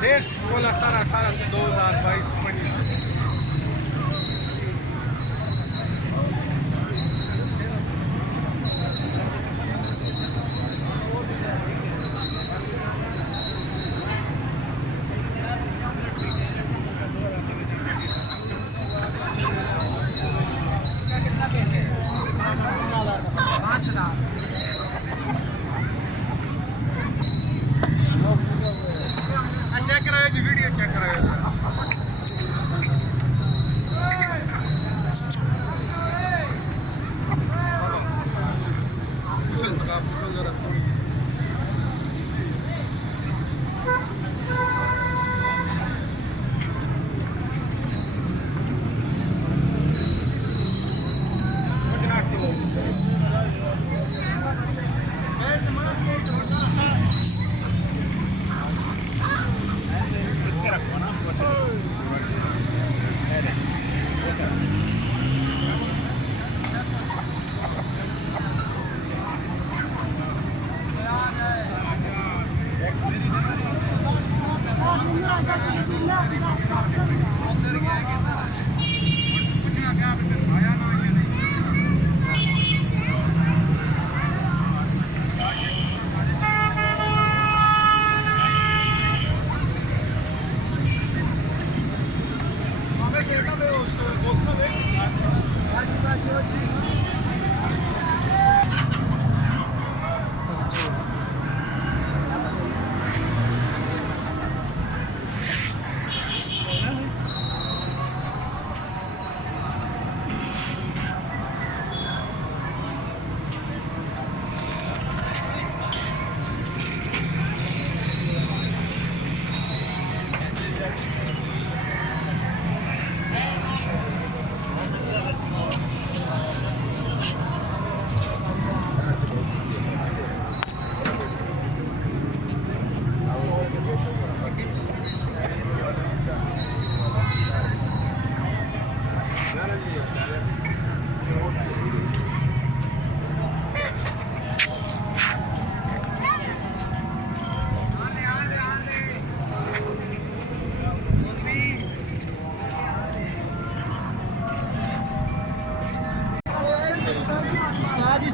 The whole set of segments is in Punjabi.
10, 16, 17, 18, 2022. चेक कराओ जी, वीडियो चेक कराओ। पूछो जरा।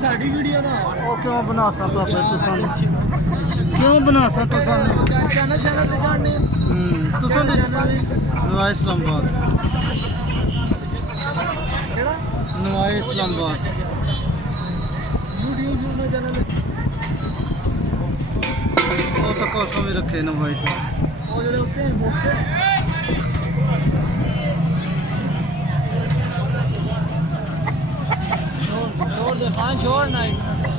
ਸਾਡੀ ਵੀਡੀਓ ਨਾ ਉਹ ਕਿਉਂ ਬਣਾਸਾ ਪਾਪੇ ਤੁਸਾਂ ਕਿਉਂ ਬਣਾਸਾ ਤੁਸਾਂ ਚੈਨਲ ਤੇ ਜਾਣਨੇ ਤੁਸਾਂ ਦੇ ਨਵਾਂ ਇਸਲਾਮਾਬਾਦ ਕਿਹੜਾ ਨਵਾਂ ਇਸਲਾਮਾਬਾਦ YouTube ਨੂੰ ਚੈਨਲ ਉਹ ਤਾਂ ਕੋਸੋਂ ਵੀ ਰੱਖੇ ਨਾ ਵਾਈਟ ਉਹ ਜਿਹੜੇ ਉੱਤੇ ਮੋਸਟ छोड़ दे खान छोड़ ना